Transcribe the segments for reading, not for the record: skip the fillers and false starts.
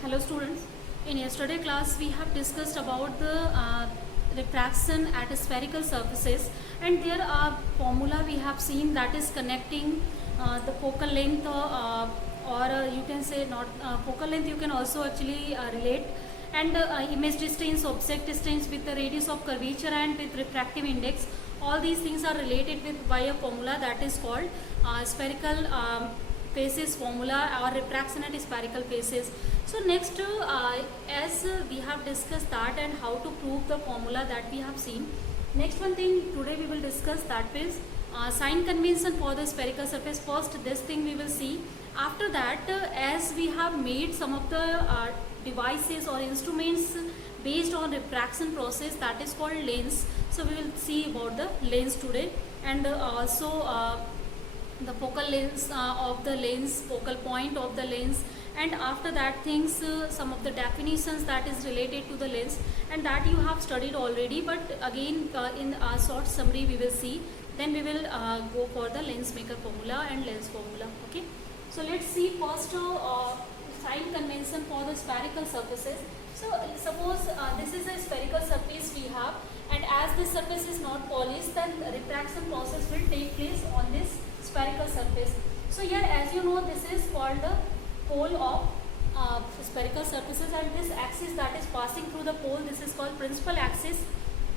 Hello students, in yesterday class we have discussed about the refraction at spherical surfaces, and there are formula we have seen that is connecting the focal length or you can say not focal length, you can also actually relate, and image distance, object distance with the radius of curvature and with refractive index. All these things are related with by a formula that is called spherical faces formula or refraction at spherical faces. So next as we have discussed that and how to prove the formula that we have seen, next one thing today we will discuss, that is sign convention for the spherical surface. First this thing we will see. After that as we have made some of the devices or instruments based on refraction process, that is called lens. So we will see about the lens today, and also the focal length of the lens, focal point of the lens, and after that things some of the definitions that is related to the lens, and that you have studied already, but again in a short summary we will see. Then we will go for the lens maker formula and lens formula. Okay, so let's see first sign convention for the spherical surfaces. So suppose this is a spherical surface we have, and as this surface is not polished, then the refraction process will take place on this spherical surface. So here, as you know, this is called the pole of spherical surfaces, and this axis that is passing through the pole, this is called principal axis.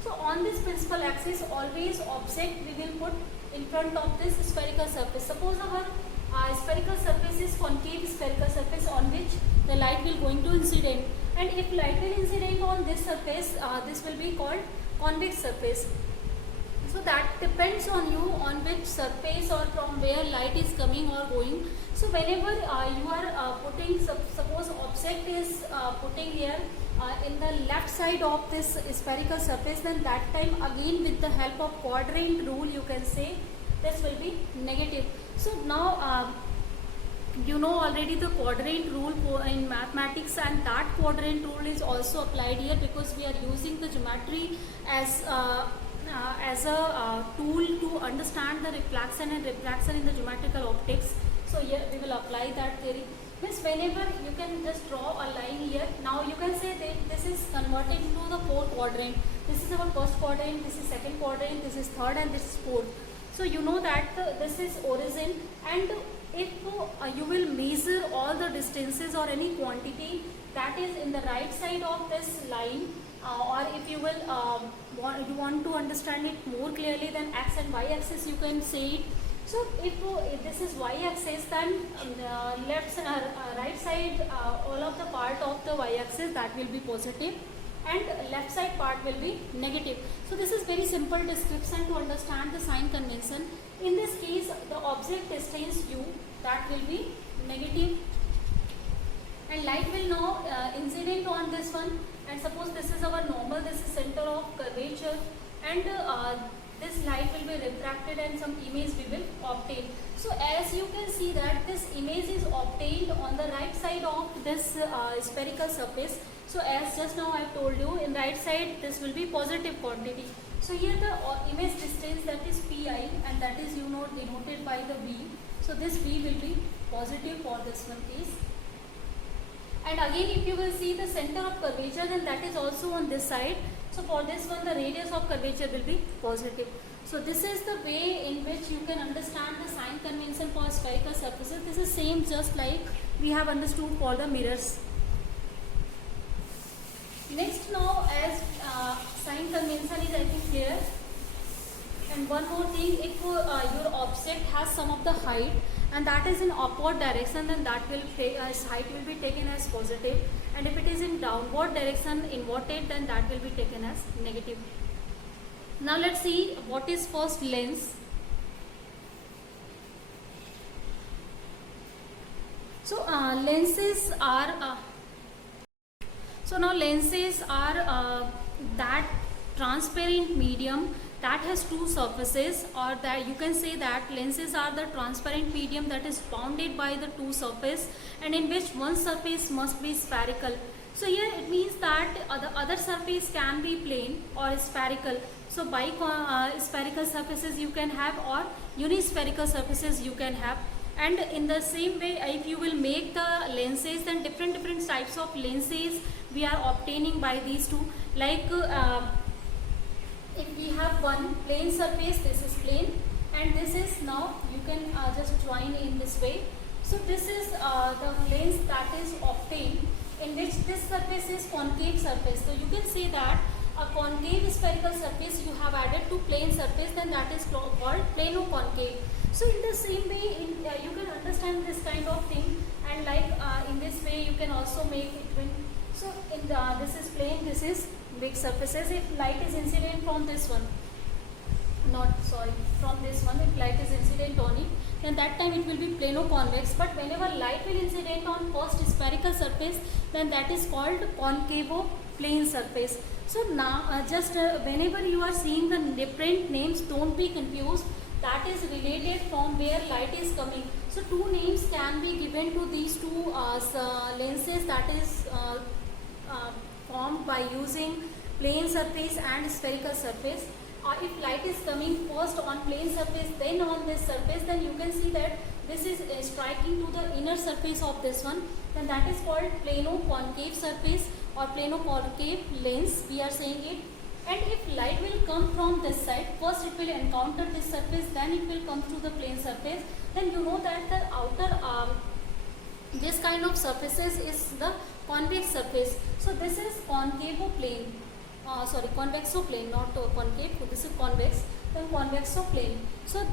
So on this principal axis, always object we will put in front of this spherical surface. Suppose our spherical surface is concave spherical surface on which the light will going to incident, and if light will incident on this surface, this will be called convex surface. So that depends on you on which surface or from where light is coming or going. So whenever you are putting, suppose object is putting here in the left side of this spherical surface, then that time again with the help of quadrant rule you can say this will be negative. So now you know already the quadrant rule in mathematics, and that quadrant rule is also applied here because we are using the geometry as a tool to understand the reflection and refraction in the geometrical optics. So here we will apply that theory. Means whenever you can just draw a line here. Now you can say that this is converted into the fourth quadrant. This is our first quadrant, this is second quadrant, this is third, and this is fourth. So you know that this is origin, and if you will measure all the distances or any quantity that is in the right side of this line, or if you will you want to understand it more clearly, then x and y axis you can say it. So if this is y axis, then left right side all of the part of the y axis that will be positive, and left side part will be negative. So this is very simple description to understand the sign convention. In this case, the object distance u that will be negative, and light will now incident on this one, and suppose this is our normal, this is center of curvature, and this light will be refracted and some image we will obtain. So as you can see that this image is obtained on the right side of this spherical surface. So as just now I told you, in right side this will be positive quantity. So here the image distance, that is pi, and that is denoted by the v. So this v will be positive for this one case. And again if you will see the center of curvature, then that is also on this side. So for this one the radius of curvature will be positive. So this is the way in which you can understand the sign convention for spherical surfaces. This is same just like we have understood for the mirrors. Next, now as sign convention is I think clear. And one more thing, if your object has some of the height and that is in upward direction, then that will height will be taken as positive, and if it is in downward direction inverted, then that will be taken as negative. Now let's see what is first lens. So lenses are that transparent medium that has two surfaces, or that you can say that lenses are the transparent medium that is bounded by the two surfaces, and in which one surface must be spherical. So here it means that the other surface can be plane or spherical. So by spherical surfaces you can have, or unispherical surfaces you can have, And in the same way, if you will make the lenses, then different types of lenses we are obtaining by these two. Like if we have one plane surface, this is plane, and this is, now you can just join in this way. So this is the lens that is obtained, in which this surface is concave surface. So you can say that a concave spherical surface you have added to plane surface, then that is called plano-concave. So in the same way, you can understand this kind of thing, and like in this way you can also make it when, so in the, this is plane, this is big surfaces. If light is incident from this one, from this one, if light is incident on it, then that time it will be plano-convex. But whenever light will incident on first spherical surface, then that is called concavo-plane surface. So now just whenever you are seeing the different names, don't be confused. That is related from where light is coming. So two names can be given to these two lenses, that is formed by using plane surface and spherical surface. If light is coming first on plane surface, then on this surface, then you can see that this is striking to the inner surface of this one, then that is called plano-concave surface or plano-concave lens, we are saying it. And if light will come from this side, first it will encounter this surface, then it will come to the plane surface, then you know that the outer this kind of surfaces is the convex surface. So this is concavo plane, convexo plane, not concave. So this is convex, then convexo plane. So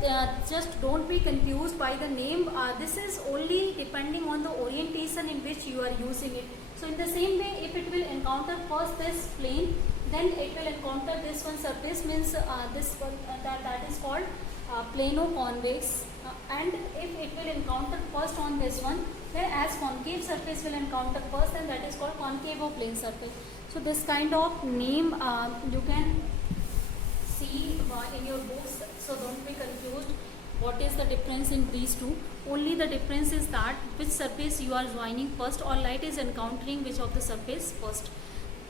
just don't be confused by the name. This is only depending on the orientation in which you are using it. So in the same way, if it will encounter first this plane, then it will encounter this one surface, means this one, that is called plano-convex. And if it will encounter first on this one, then as concave surface will encounter first, then that is called concavo plane surface. So this kind of name you can see in your books, so don't be confused what is the difference in these two. Only the difference is that which surface you are joining first, or light is encountering which of the surface first.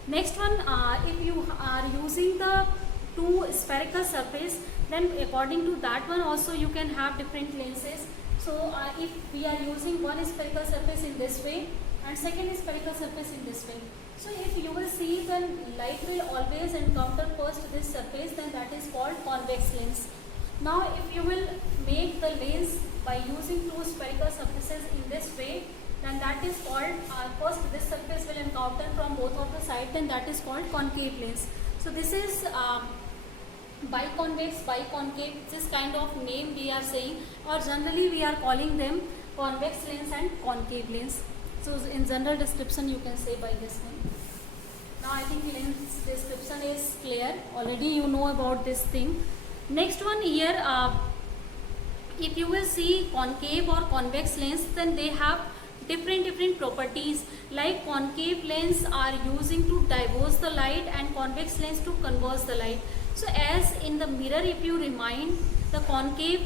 Next one, if you are using the two spherical surface, then according to that one also you can have different lenses. So if we are using one spherical surface in this way and second spherical surface in this way, so if you will see, then light will always encounter first this surface, then that is called convex lens. Now if you will make the lens by using two spherical surfaces in this way, then that is called, first this surface will encounter from both of the sides, then that is called concave lens. So this is biconvex, biconcave, this kind of name we are saying, or generally we are calling them convex lens and concave lens. So in general description you can say by this name. Now I think lens description is clear, already you know about this thing. Next one here, if you will see concave or convex lens, then they have different properties. Like concave lens are using to diverge the light and convex lens to converge the light. So as in the mirror, if you remind, the concave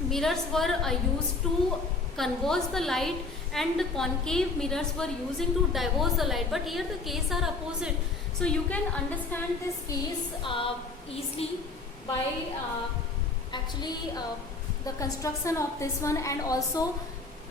mirrors were used to converge the light and the concave mirrors were using to diverge the light, but here the case are opposite. So you can understand this case easily by actually the construction of this one, and also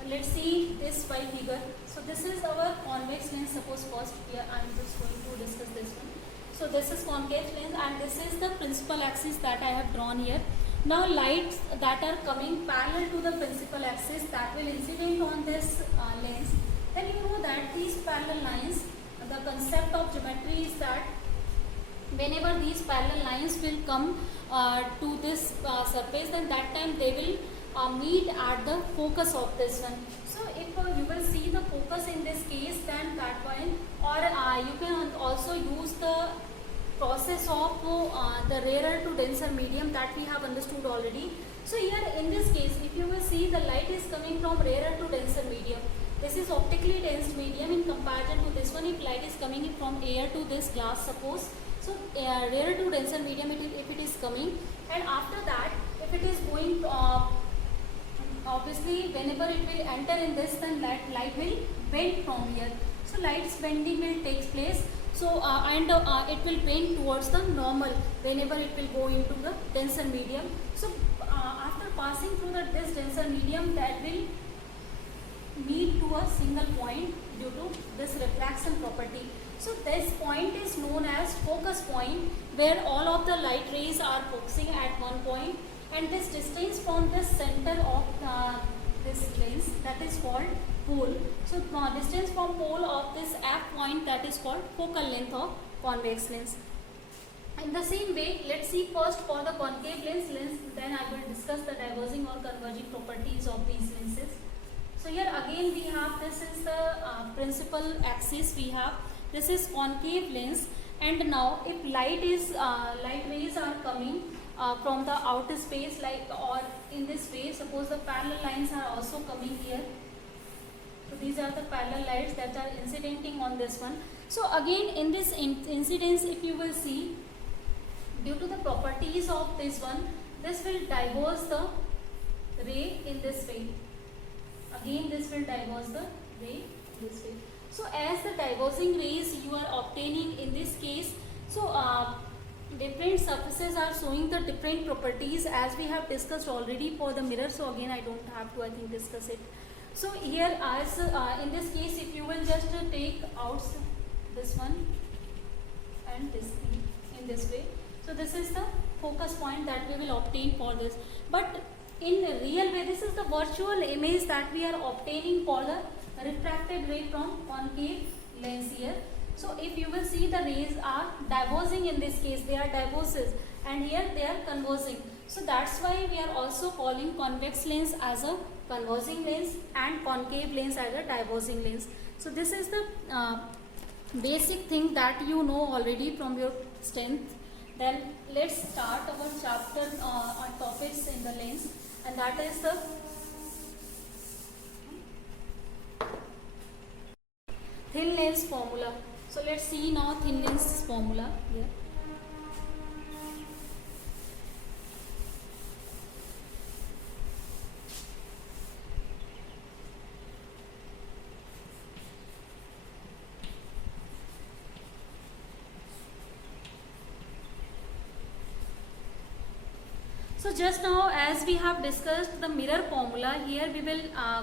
let's see this by figure. So this is our convex lens. Suppose first here I am just going to discuss this one. So this is concave lens and this is the principal axis that I have drawn here. Now lights that are coming parallel to the principal axis, that will incident on this lens. Then you know that these parallel lines, the concept of geometry is that whenever these parallel lines will come to this surface, then that time they will meet at the focus of this one. So if you will see the focus in this case, then that one, or you can also use the process of the rarer to denser medium that we have understood already. So here in this case, if you will see, the light is coming from rarer to denser medium. This is optically dense medium in comparison to this one. If light is coming from air to this glass, suppose, so rarer to denser medium if it is coming, and after that if it is going obviously whenever it will enter in this, then that light will bend from here. So light's bending will take place. So and it will bend towards the normal whenever it will go into the denser medium. So after passing through this denser medium, that will meet to a single point due to this refraction property. So this point is known as focus point, where all of the light rays are focusing at one point, and this distance from the center of this lens, that is called pole. So distance from pole of this F point, that is called focal length of convex lens. In the same way, let's see first for the concave lens, then I will discuss the diverging or converging properties of these lenses. So here again we have, this is the principal axis we have. This is concave lens, and now if light rays are coming from the outer space, like, or in this way, suppose the parallel lines are also coming here. So these are the parallel lights that are incidenting on this one. So again in this incidence, if you will see, due to the properties of this one, this will diverge the ray in this way. Again this will diverge the ray this way. So as the diverging rays you are obtaining in this case, so different surfaces are showing the different properties, as we have discussed already for the mirror. So again I don't have to, I think, discuss it. So here, as in this case, if you will just take out this one and this thing in this way, so this is the focus point that we will obtain for this. But in the real way, this is the virtual image that we are obtaining for the refracted ray from concave lens here. So if you will see, the rays are diverging in this case, they are diverges, and here they are converging. So that's why we are also calling convex lens as a converging lens and concave lens as a diverging lens. So this is the basic thing that you know already from your 10th. Then let's start our chapter on topics in the lens, and that is the thin lens formula. So let's see now thin lens formula here. So just now, as we have discussed the mirror formula, here we will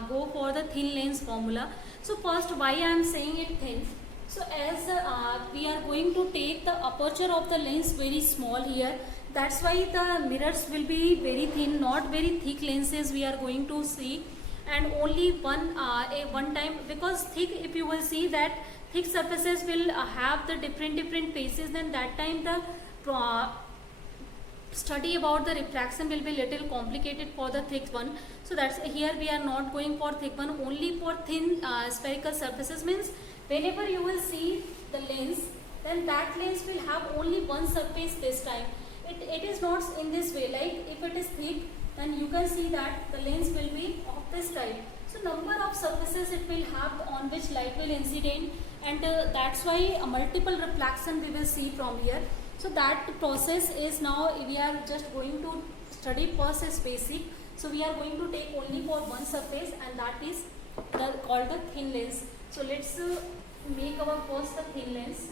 go for the thin lens formula. So first, why I am saying it thin? So as we are going to take the aperture of the lens very small here, that's why the mirrors will be very thin, not very thick lenses we are going to see, and only one time, because thick, if you will see that thick surfaces will have the different faces, then that time the study about the refraction will be little complicated for the thick one. So that's here we are not going for thick one, only for thin spherical surfaces. Means whenever you will see the lens, then that lens will have only one surface this time. It is not in this way, like if it is thick, then you can see that the lens will be of this type. So number of surfaces it will have on which light will incident, and that's why a multiple reflection we will see from here. So that process is now we are just going to study. First is basic. So we are going to take only for one surface, and that is called the thin lens. So let's make our first the thin lens.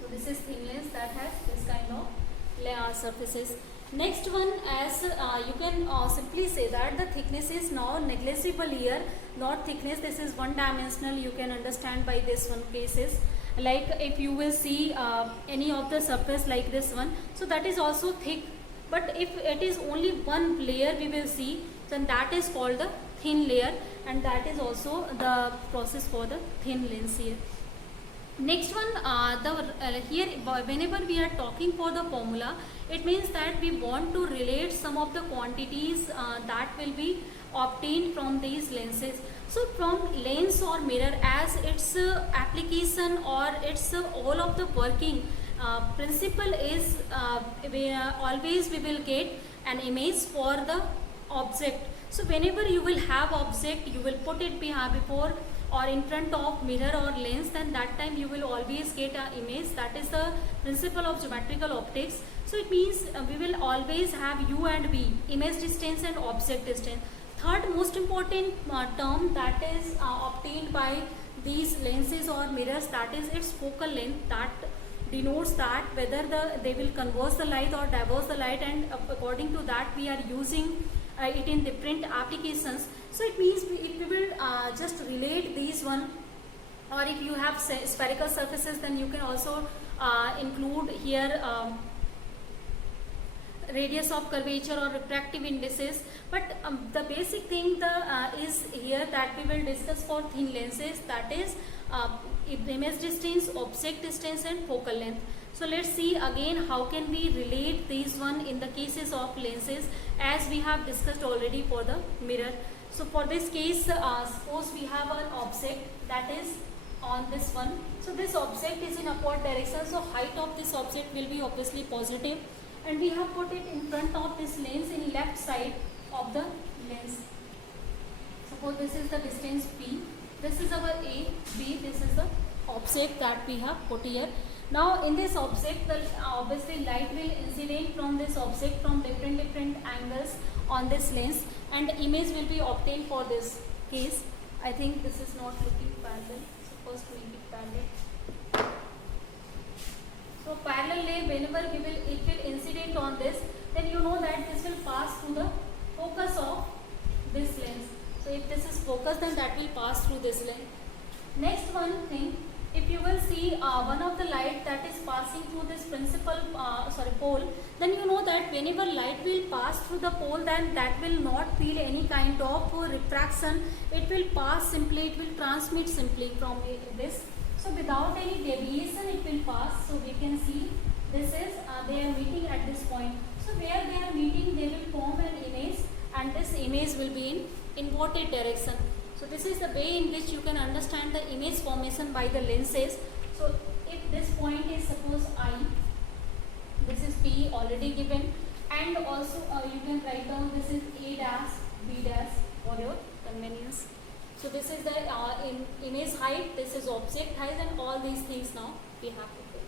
So this is thin lens that has this kind of surfaces. Next one, as you can simply say that the thickness is now negligible here, not thickness. This is one dimensional. You can understand by this one cases. Like if you will see any of the surface like this one, so that is also thick. But if it is only one layer we will see, then that is called the thin layer, and that is also the process for the thin lens here. Next one, here whenever we are talking for the formula, it means that we want to relate some of the quantities that will be obtained from these lenses. So from lens or mirror, as its application or its all of the working principle is always we will get an image for the object. So whenever you will have object, you will put it before or in front of mirror or lens, then that time you will always get an image. That is the principle of geometrical optics. So it means we will always have U and V, image distance and object distance. Third most important term that is obtained by these lenses or mirrors, that is its focal length. That denotes that whether they will converge the light or diverge the light, and according to that we are using it in different applications. So it means if we will just relate these one, or if you have spherical surfaces, then you can also include here radius of curvature or refractive indices. But the basic thing is here that we will discuss for thin lenses, that is image distance, object distance and focal length. So let's see again how can we relate these one in the cases of lenses, as we have discussed already for the mirror. So for this case, suppose we have an object that is on this one. So this object is in upward direction, so height of this object will be obviously positive, and we have put it in front of this lens in left side of the lens. Suppose this is the distance P, this is our A, B, this is the object that we have put here. Now in this object, obviously light will incident from this object from different angles on this lens, and the image will be obtained for this case. I think this is not looking parallel, so first make it parallel. So parallel, whenever it will incident on this, then you know that this will pass through the focus of this lens. So if this is focus, then that will pass through this lens. Next one thing, if you will see one of the light that is passing through this principal pole, then you know that whenever light will pass through the pole, then that will not feel any kind of refraction. It will pass simply, it will transmit simply from this. So without any deviation it will pass. So we can see this is they are meeting at this point. So where they are meeting, they will form an image, and this image will be in inverted direction. So this is the way in which you can understand the image formation by the lenses. So if this point is suppose I, this is P already given, and also you can write down this is A dash, B dash for your convenience. So this is the image height, this is object height, and all these things now we have to do.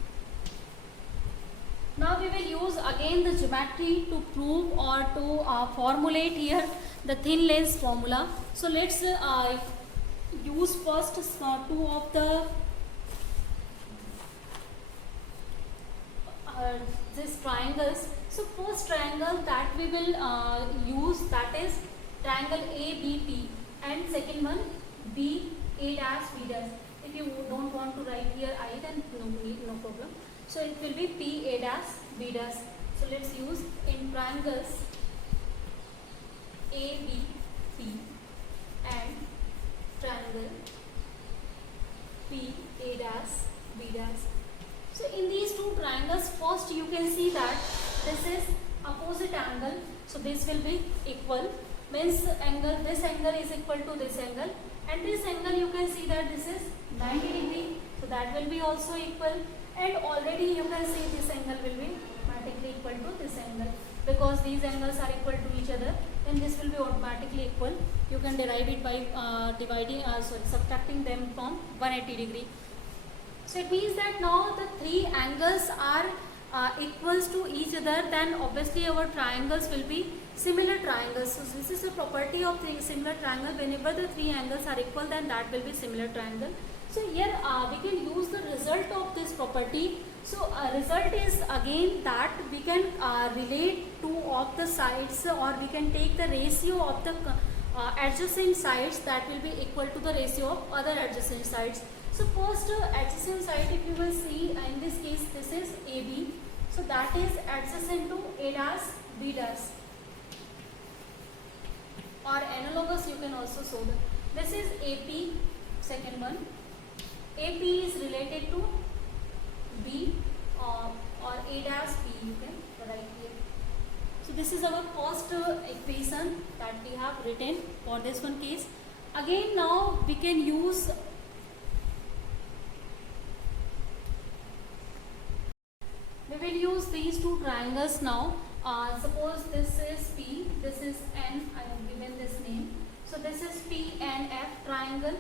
Now we will use again the geometry to prove or to formulate here the thin lens formula. So let's use first two of the this triangles. So first triangle that we will use, that is triangle ABP, and second one B A dash B dash. If you don't want to write here I, then no problem. So it will be P A dash B dash. So let's use in triangles ABP and triangle P A dash B dash. So in these two triangles, first you can see that this is opposite angle. So this will be equal, means angle, this angle is equal to this angle, and this angle you can see that this is 90 degree. So that will be also equal, and already you can see this angle will be automatically equal to this angle, because these angles are equal to each other, then this will be automatically equal. You can derive it by subtracting them from 180 degree. So it means that now the three angles are equals to each other, then obviously our triangles will be similar triangles. So this is a property of the similar triangle. Whenever the three angles are equal, then that will be similar triangle. So here we can use the result of this property. So result is again that we can relate two of the sides, or we can take the ratio of the adjacent sides that will be equal to the ratio of other adjacent sides. So first adjacent side, if you will see in this case, this is AB. So that is adjacent to A dash B dash, or analogous you can also show that. This is AP, second one. AP is related to B or A dash B, you can write here. So this is our first equation that we have written for this one case. Again now we can use these two triangles now. Suppose this is P, this is N, I have given this name. So this is P and F triangle,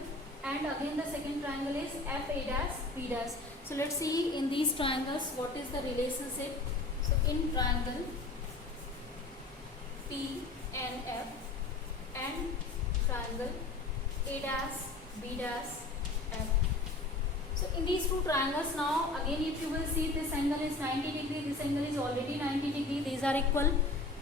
and again the second triangle is F A dash B dash. So let's see in these triangles what is the relationship. So in triangle P and F and triangle A dash B dash F. So in these two triangles now, again if you will see, this angle is 90 degree, this angle is already 90 degree, these are equal.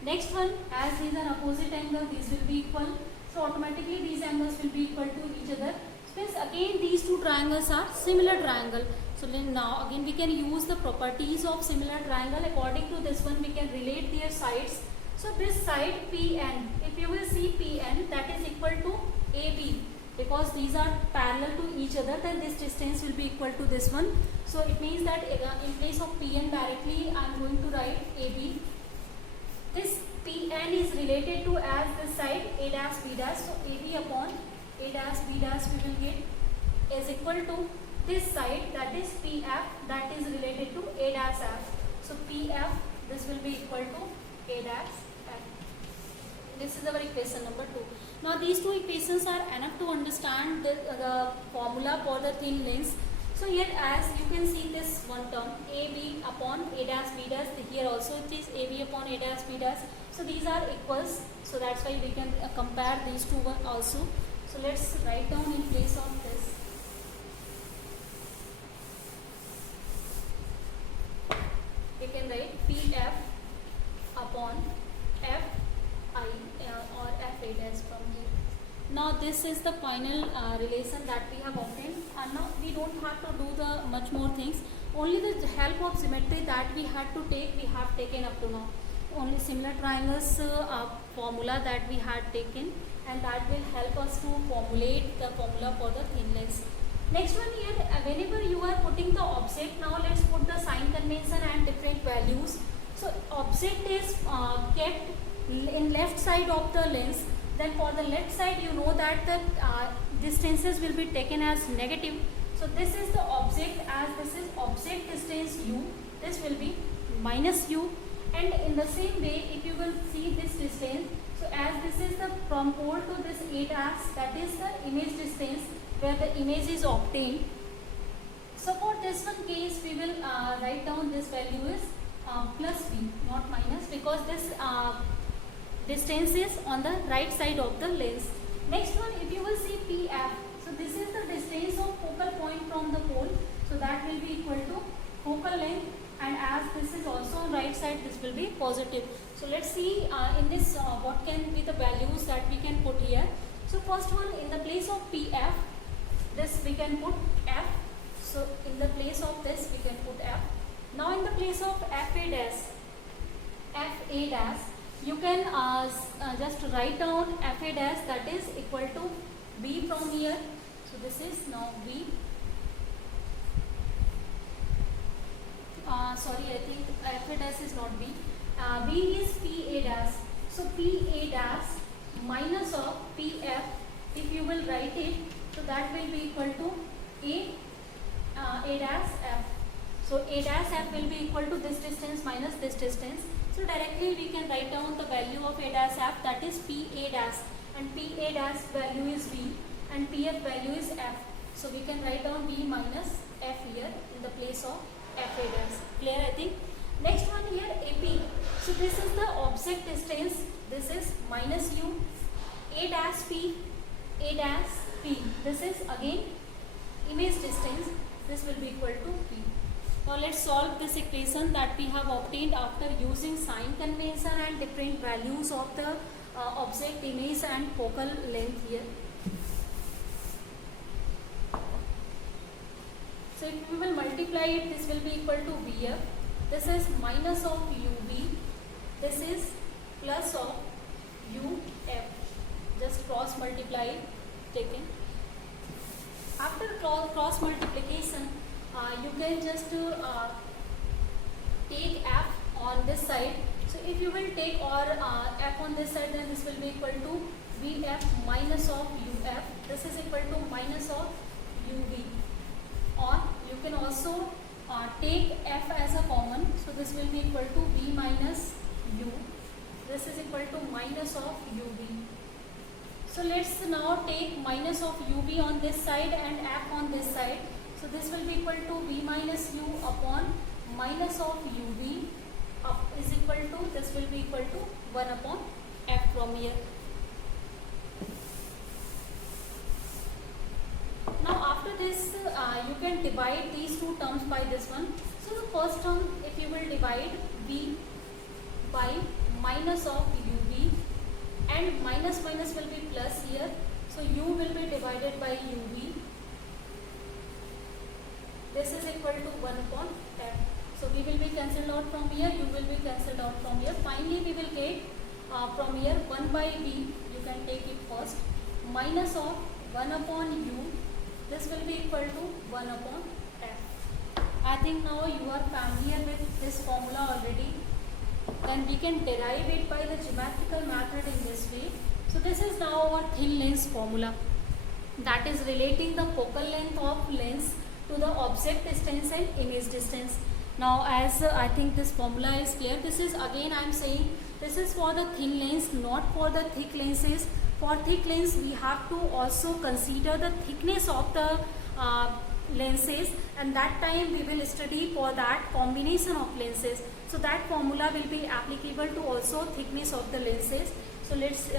Next one, as these are opposite angle, these will be equal. So automatically these angles will be equal to each other. Means again these two triangles are similar triangle. So then now again we can use the properties of similar triangle. According to this one we can relate their sides. So this side PN, if you will see PN, that is equal to AB. Because these are parallel to each other, then this distance will be equal to this one. So it means that in place of PN directly I am going to write AB. This PN is related to as this side A dash B dash. So AB upon A dash B dash we will get is equal to this side, that is PF, that is related to A dash F. So PF, this will be equal to A dash F. This is our equation number 2. Now these two equations are enough to understand the formula for the thin lens. So here as you can see this one term AB upon A dash B dash, here also it is AB upon A dash B dash. So these are equals, so that's why we can compare these two one also. So let's write down in place of this. We can write PF upon FI or FA dash from here. Now this is the final relation that we have obtained, and now we don't have to do the much more things. Only the help of symmetry that we had to take, we have taken up to now. Only similar triangles formula that we had taken, and that will help us to formulate the formula for the thin lens. Next one here, whenever you are putting the object, now let's put the sign convention and different values. So object is kept in left side of the lens. Then for the left side, you know that the distances will be taken as negative. So this is the object, as this is object distance u, this will be minus u. And in the same way, if you will see this distance, so as this is the from pole to this A dash, that is the image distance where the image is obtained. So for this one case, we will write down this value is plus v, not minus, because this distance is on the right side of the lens. Next one, if you will see PF, so this is the distance of focal point from the pole, so that will be equal to focal length, and as this is also on right side, this will be positive. So let's see in this what can be the values that we can put here. So first one, in the place of PF, this we can put F. So in the place of this we can put F. Now in the place of FA dash, you can just write down FA dash, that is equal to B from here. So this is now B. Sorry, I think FA dash is not B. B is PA dash. So PA dash minus of PF, if you will write it, so that will be equal to A dash F. So A dash F will be equal to this distance minus this distance. So directly we can write down the value of A dash F, that is PA dash, and PA dash value is V and PF value is F. So we can write down V minus F here in the place of FA dash. Clear, I think. Next one here, AP. So this is the object distance. This is minus U. A dash P. A dash P. This is again image distance. This will be equal to P. Now let's solve this equation that we have obtained after using sign convention and different values of the object, image and focal length here. So if we will multiply it, this will be equal to VF. This is minus of UV. This is plus of UF. Just cross multiply it, taken. After cross multiplication, you can just take F on this side. So if you will take F on this side, then this will be equal to VF minus of UF. This is equal to minus of UV. Or you can also take F as a common. So this will be equal to V minus U. This is equal to minus of UV. So let's now take minus of UV on this side and F on this side. So this will be equal to V minus U upon minus of UV is equal to, this will be equal to 1 upon F from here. Now after this you can can divide these two terms by this one. So the first term, if you will divide v by minus of uv, and minus minus will be plus here, so u will be divided by uv. This is equal to 1 upon f. So we will be cancelled out from here, u will be cancelled out from here. Finally we will get from here 1 by v, you can take it first, minus of 1 upon u, this will be equal to 1 upon f. I think now you are familiar with this formula already. Then we can derive it by the geometrical method in this way. So this is now our thin lens formula, that is relating the focal length of lens to the object distance and image distance. Now as I think this formula is clear, this is again I am saying this is for the thin lens, not for the thick lenses. For thick lens we have to also consider the thickness of the lenses, and that time we will study for that combination of lenses. So that formula will be applicable to also thickness of the lenses. So let's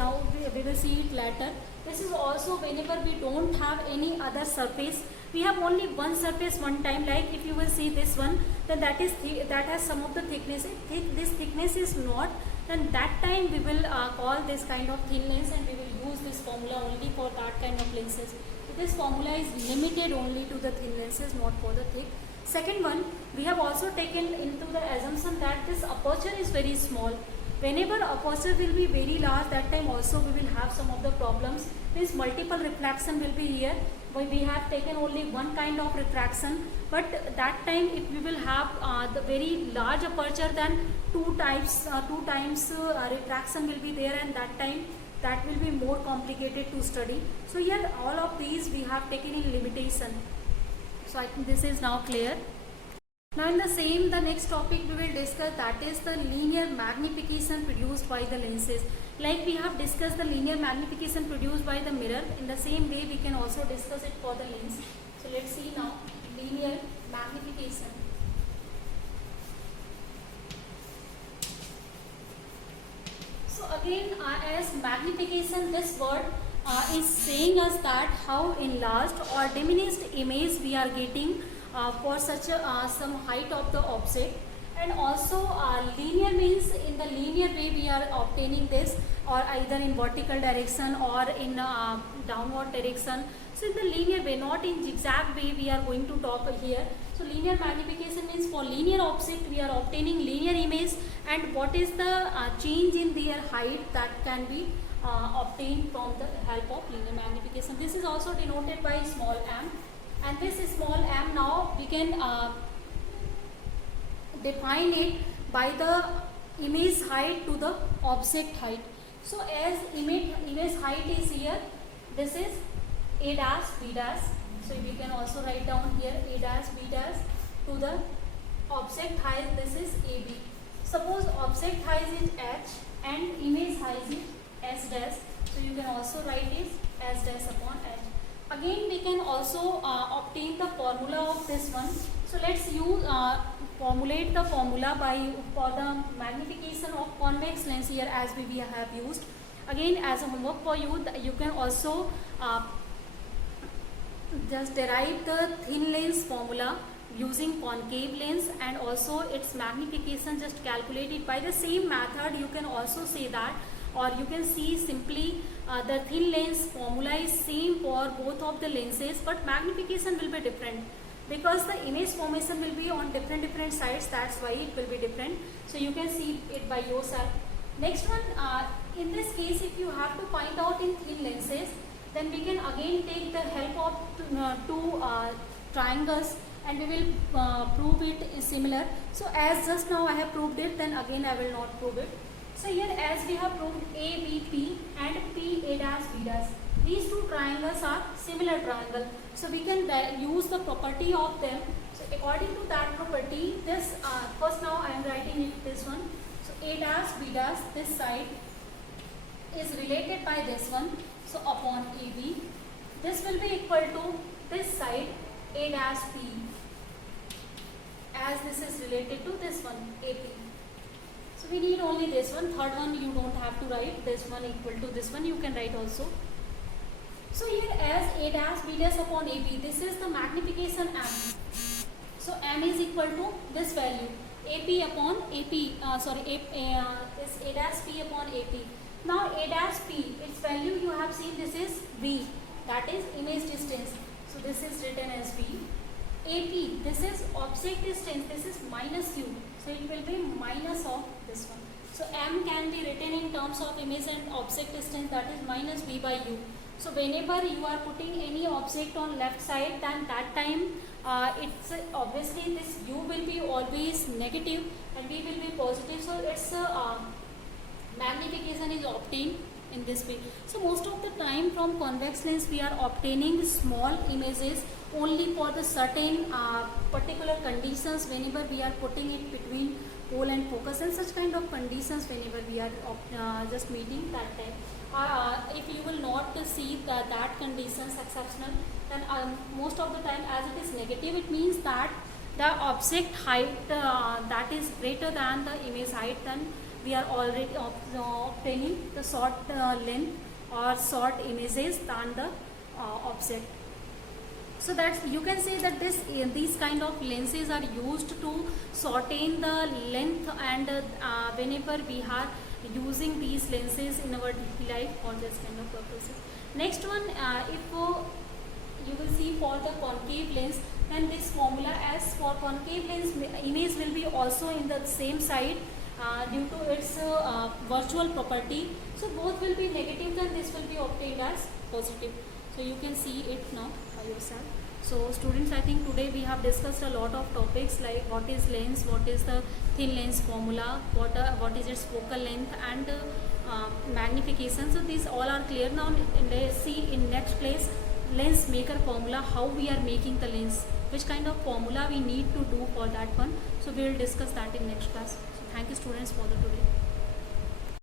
we will see it later. This is also whenever we don't have any other surface, we have only one surface one time, like if you will see this one, then that is that has some of the thickness. If this thickness is not, then that time we will call this kind of thin lens, and we will use this formula only for that kind of lenses. So this formula is limited only to the thin lenses, not for the thick. Second one, we have also taken into the assumption that this aperture is very small. Whenever aperture will be very large, that time also we will have some of the problems. Means multiple refraction will be here. We have taken only one kind of refraction, but that time if we will have the very large aperture, then two times refraction will be there, and that time that will be more complicated to study. So here all of these we have taken in limitation. So I think this is now clear. Now in the next topic we will discuss, that is the linear magnification produced by the lenses. Like we have discussed the linear magnification produced by the mirror, in the same way we can also discuss it for the lens. So let's see now linear magnification. So again as magnification, this word is saying us that how enlarged or diminished image we are getting for such some height of the object. And also linear means in the linear way we are obtaining this, or either in vertical direction or in downward direction. So in the linear way, not in zigzag way we are going to talk here. So linear magnification means for linear object we are obtaining linear image, and what is the change in their height that can be obtained from the help of linear magnification. This is also denoted by small m, and this small m now we can define it by the image height to the object height. So as image height is here, this is a dash b dash. So we can also write down here a dash b dash to the object height, this is ab. Suppose object height is h and image height is s dash. So you can also write this s dash upon h. Again we can also obtain the formula of this one. So let's use formulate the formula for the magnification of convex lens here, as we have used. Again as a homework for you, you can also just derive the thin lens formula using concave lens, and also its magnification just calculate it by the same method. You can also say that, or you can see simply the thin lens formula is same for both of the lenses, but magnification will be different because the image formation will be on different sides, that's why it will be different. So you can see it by yourself. Next one, in this case if you have to find out in thin lenses, then we can again take the help of two triangles, and we will prove it similar. So as just now I have proved it, then again I will not prove it. So here as we have proved ABP and PA dash B dash, these two triangles are similar triangle. So we can use the property of them. So according to that property, this first now I am writing it this one. So A dash B dash, this side is related by this one. So upon AB, this will be equal to this side A dash P, as this is related to this one AP. So we need only this one. Third one you don't have to write. This one equal to this one you can write also. So here as a dash b dash upon ab, this is the magnification m. So m is equal to this value ap upon ap, is a dash p upon ap. Now a dash p, its value you have seen, this is v, that is image distance. So this is written as v. ap, this is object distance, this is minus q. So it will be minus of this one. So m can be written in terms of image and object distance, that is minus v by u. So whenever you are putting any object on left side, then that time it's obviously this u will be always negative and v will be positive. So its magnification is obtained in this way. So most of the time from convex lens we are obtaining small images only for the certain particular conditions, whenever we are putting it between pole and focus, and such kind of conditions whenever we are just meeting that time. If you will not see that conditions exceptional, then most of the time as it is negative, it means that the object height that is greater than the image height, then we are already obtaining the short length or short images than the object. So that you can say that these kind of lenses are used to shorten the length, and whenever we are using these lenses in our daily life for this kind of purposes. Next one, if you will see for the concave lens, then this formula, as for concave lens, image will be also in the same side due to its virtual property. So both will be negative, then this will be obtained as positive. So you can see it now by yourself. So students, I think today we have discussed a lot of topics like what is lens, what is the thin lens formula, what is its focal length, and magnification. So these all are clear now. See in next place, lens maker formula, how we are making the lens, which kind of formula we need to do for that one. So we will discuss that in next class. So thank you students for the today.